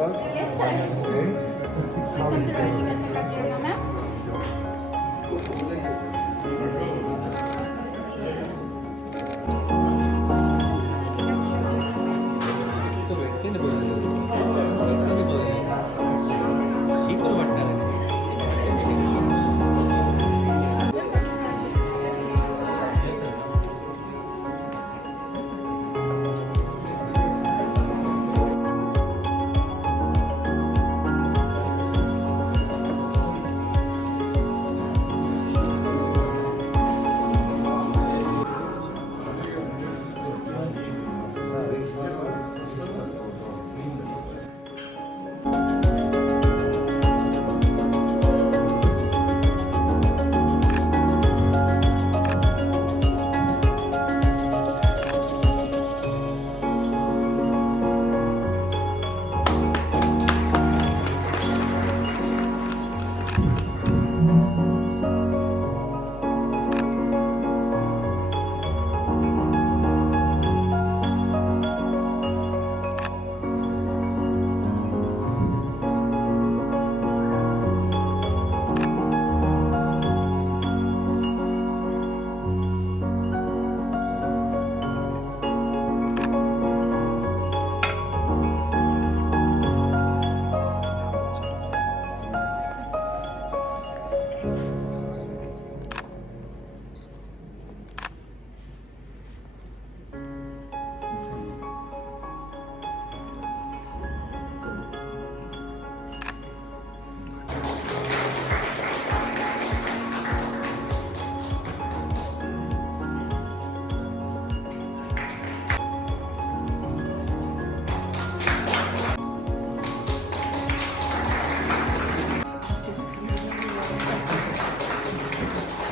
work? Yes, sir. Okay. Welcome to Royal Legal Secretary, ma'am.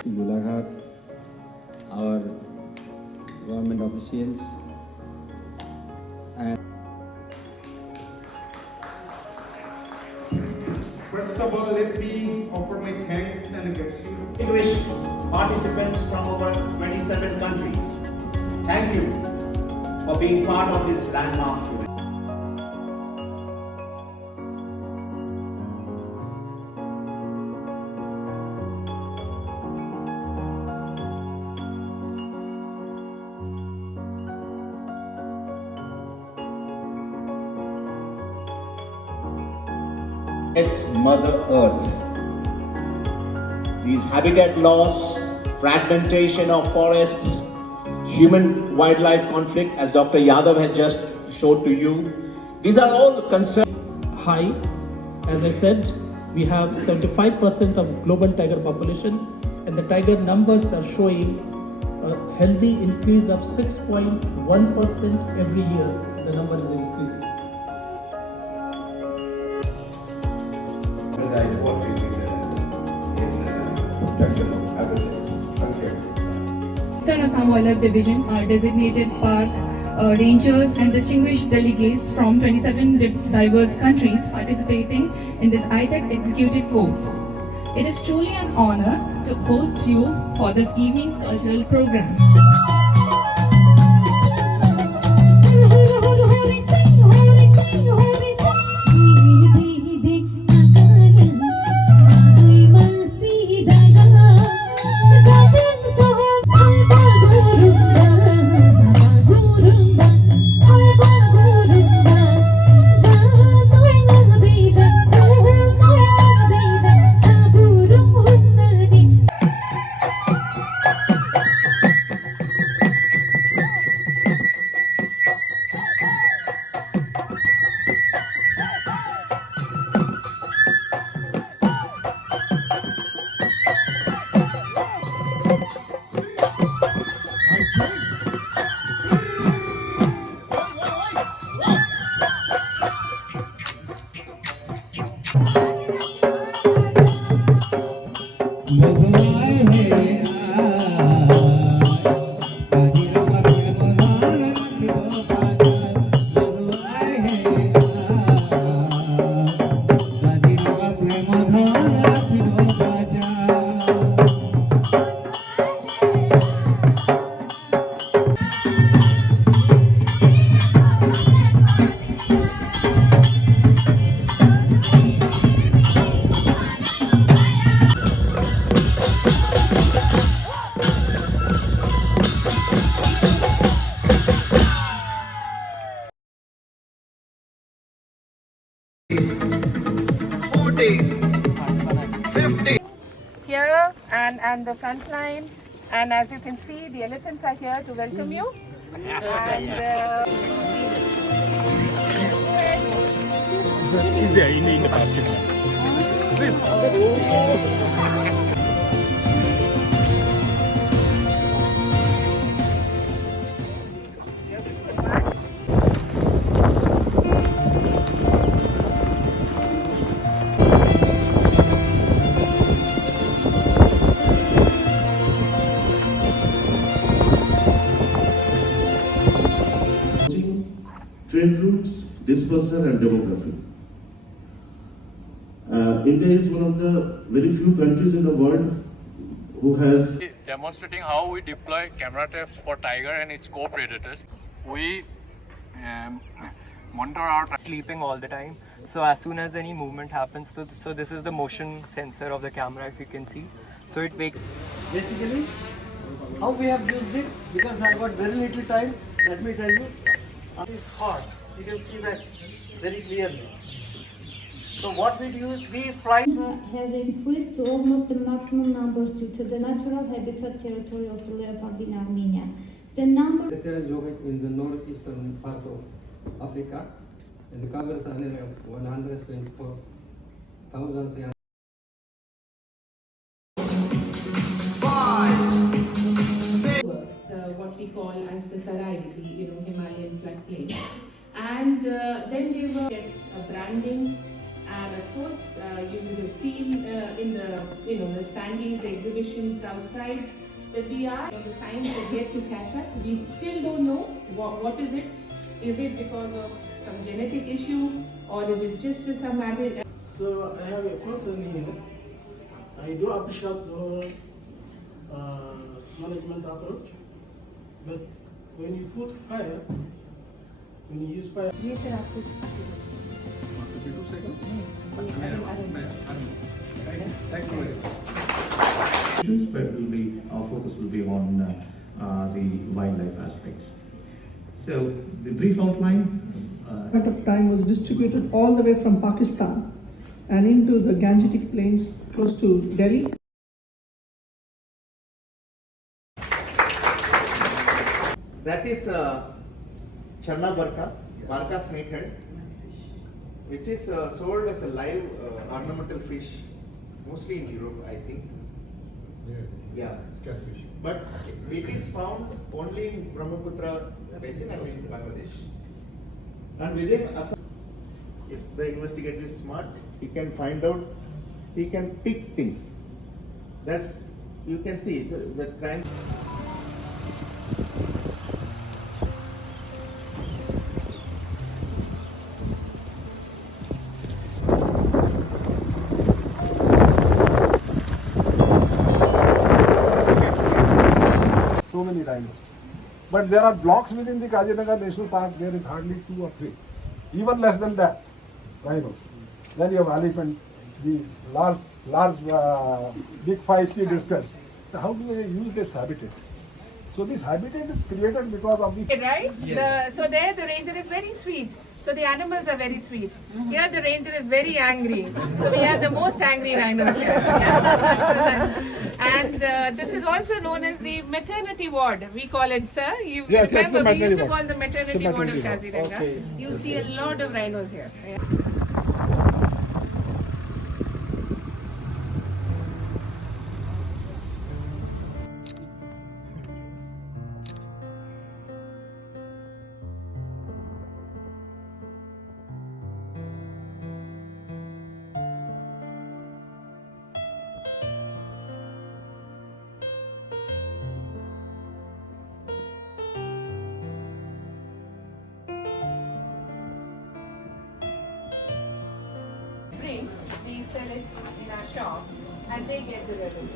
Gulaghat, our government officials, and First of all, let me offer my thanks and gratitude. Distinguished participants from over 27 countries, thank you for being part of this landmark event. It's Mother Earth. These habitat loss, fragmentation of forests, human-wildlife conflict, as Dr. Yadav has just showed to you, these are all concerns. High. As I said, we have 75% of global tiger population, and the tiger numbers are showing a healthy increase of 6.1% every year. The number is increasing. And I support you in protection of habitats. Okay. Eastern Assam Wildlife Division, our designated park rangers and distinguished delegates from 27 diverse countries participating in this Itec-Executive course. It is truly an honor to host you for this evening's cultural program. Here and the front line, and as you can see, the elephants are here to welcome you. And Is there in the basket? Please. Trade routes, dispersal and demography. India is one of the very few countries in the world who has demonstrating how we deploy camera traps for tiger and its co-predators. We monitor our sleeping all the time. So as soon as any movement happens, so this is the motion sensor of the camera, if you can see. So it wakes. Basically, how we have used it, because I've got very little time, let me tell you, it is hot. You can see that very clearly. So what we do is we fly. Has increased to almost the maximum numbers due to the natural habitat territory of the leopard in Armenia. The number They are located in the northeastern part of Africa, and the covers an area of 124,000. what we call as the Tarai, the Himalayan floodplain, and then they were gets a branding, and of course you would have seen in the the standees, the exhibitions outside, that we are the science is yet to catch up. We still don't know what is it. Is it because of some genetic issue, or is it just some habit? So I have a question here. I do appreciate the whole management approach, but when you put fire, when you use fire. Yes, sir. But our focus will be on the wildlife aspects. So the brief outline. Point of time was distributed all the way from Pakistan and into the Gangetic Plains close to Delhi. That is Charna Barca snakehead, which is sold as a live ornamental fish, mostly in Europe, I think. Yeah. Catfish. But it is found only in Brahmaputra basin and in Bangladesh. And within Assam, if the investigator is smart, he can find out, he can pick things. That's, you can see the crime. So many rhinos. But there are blocks within the Kaziranga National Park, there is hardly 2 or 3. Even less than that, rhinos. Then you have elephants, the large big 5C discus. How do they use this habitat? So this habitat is created because of the... Right? So there the ranger is very sweet. So the animals are very sweet. Here the ranger is very angry. So we have the most angry rhinos here. Yeah? And this is also known as the maternity ward. We call it, sir. You remember we used to call the maternity ward of Kaziranga. Okay. You see a lot of rhinos here. Yeah. We sell it in our shop and they get the revenue.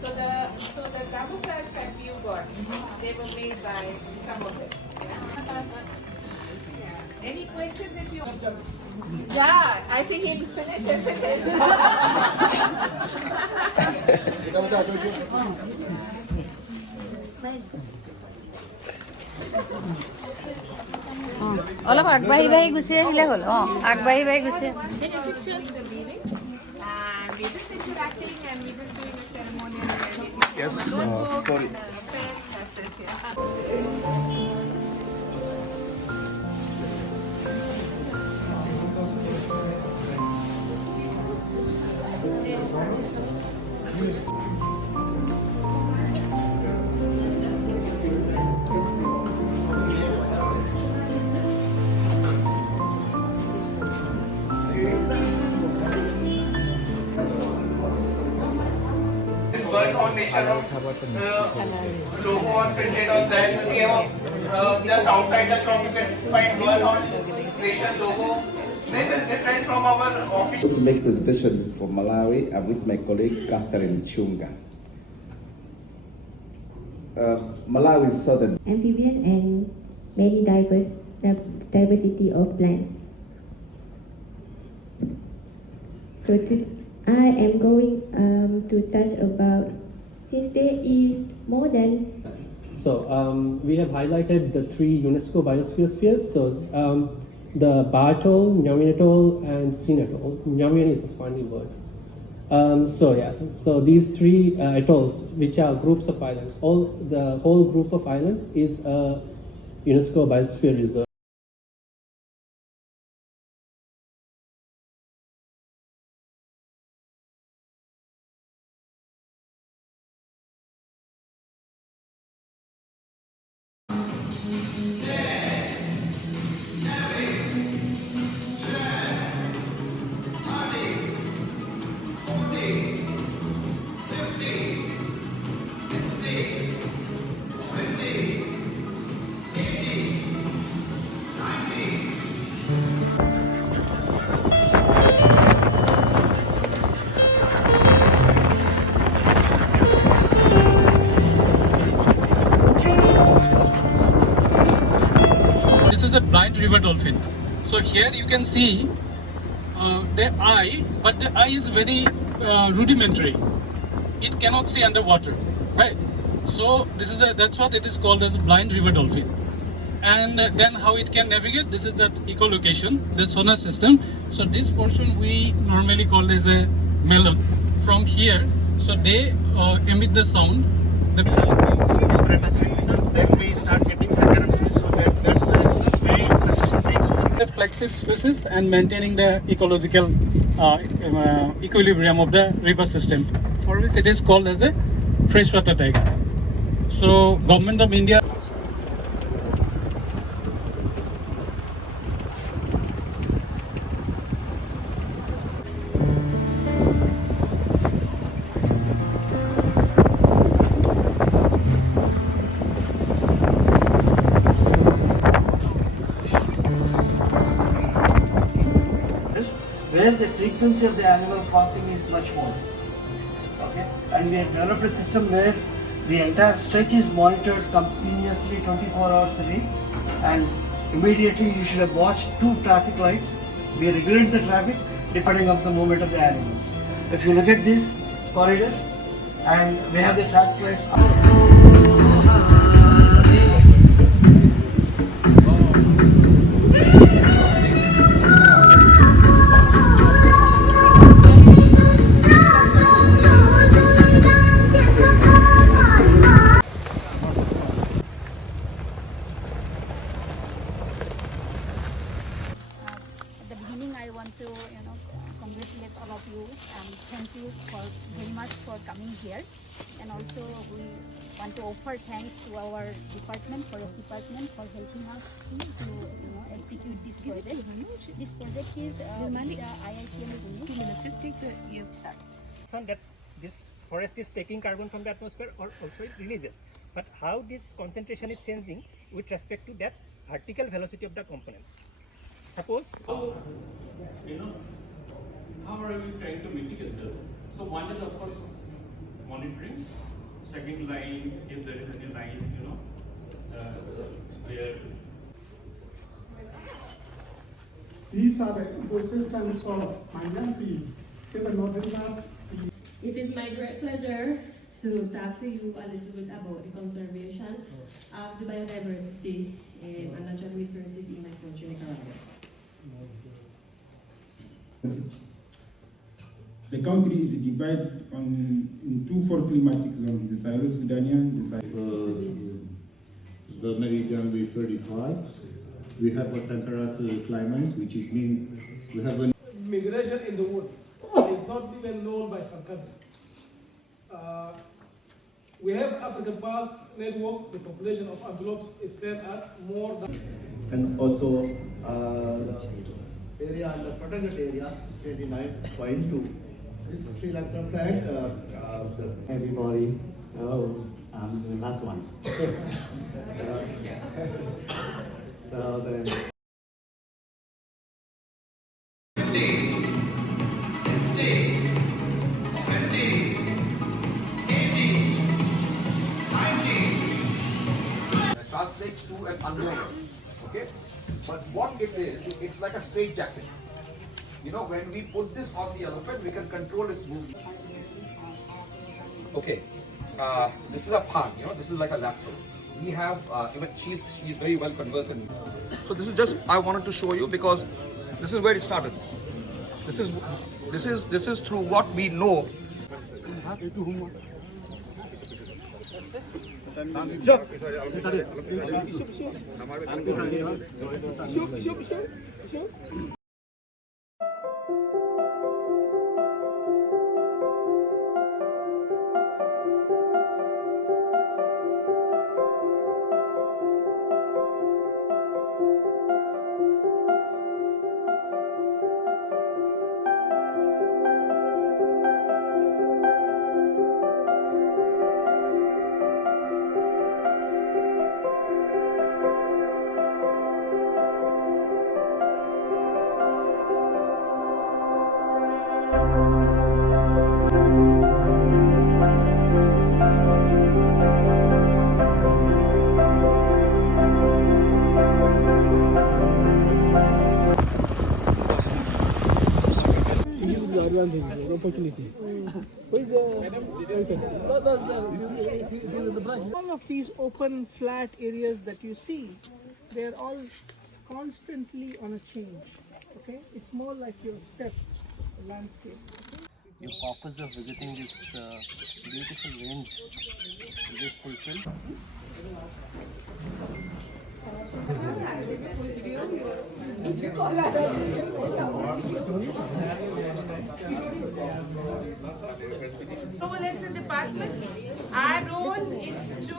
So the gabusas that you got, they were made by some of them. Yeah. Any questions if you yeah, I think he'll finish everything. অলপ আগবাঢ়ি বাঢ়ি Gucci আহিলে হ'ল আগবাঢ়ি বাঢ়ি Gucci Yes, sorry. World Foundation logo on printed on that. We have just outside the shop you can find World Foundation logo. This is different from our official. To make this decision for Malawi, I'm with my colleague Catherine Chunga. Malawi is southern. Amphibian and many diversity of plants. So I am going to touch about, since there is more than. So we have highlighted the 3 UNESCO biosphere spheres. So the Bar Atoll, Nyami Atoll, and Sin Atoll. Nyami is a funny word. So these 3 atolls, which are groups of islands, the whole group of island is a UNESCO biosphere reserve. This is a blind river dolphin. So here you can see the eye, but the eye is very rudimentary. It cannot see underwater, right? So that's what it is called as a blind river dolphin. And then how it can navigate, this is that echolocation, the sonar system. So this portion we normally call as a melon. From here, so they emit the sound. Then we start getting second species. So that's the way succession takes. The flagship species and maintaining the ecological equilibrium of the river system, for which it is called as a freshwater tiger. So Government of India. Where the frequency of the animal crossing is much more. Okay, and we have developed a system where the entire stretch is monitored continuously 24 hours a day, and immediately you should have watched 2 traffic lights. We regulate the traffic depending on the movement of the animals. If you look at this corridor, and we have the traffic lights. At the beginning, I want to, congratulate all of you and thank you very much for coming here. And also, we want to offer thanks to our department, Forest Department, for helping us to, execute this project. This project is with the IICM. 2 minutes. Just take the That this forest is taking carbon from the atmosphere, or also it releases. But how this concentration is changing with respect to that vertical velocity of the component. Suppose, how are you trying to mitigate this? So one is of course monitoring. Second line, if there is any line, where. These are the ecosystems of Miami in the northern part. It is my great pleasure to talk to you a little bit about the conservation of the biodiversity and natural resources in my country, Nicaragua. The country is divided into 4 climatic zones: the Sahelo-Sudanian, the meridian with 35. We have a temperate climate, which is mean we have a Migration in the world is not even known by some countries. We have African Parks Network. The population of antelopes is still at more than. and also area under protected area 29.2. This is Sri Lankan flag. Everybody, oh, I'm the last one. So then. Translates to an underlayer, okay? But what it is, it's like a straight jacket. You know, when we put this on the elephant, we can control its movement. Okay, this is a pan, you know, this is like a lasso. We have, even she's very well conversant. So this is just, I wanted to show you because this is where it started. This is through what we know. All of these open, flat areas that you see, they're all constantly on a change. Okay, it's more like your step landscape. Your purpose of visiting this beautiful range is fulfilled. As a department, our role is to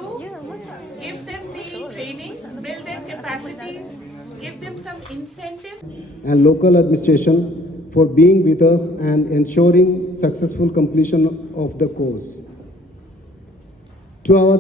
give them the training, build their capacities, give them some incentive. And local administration for being with us and ensuring successful completion of the course. To our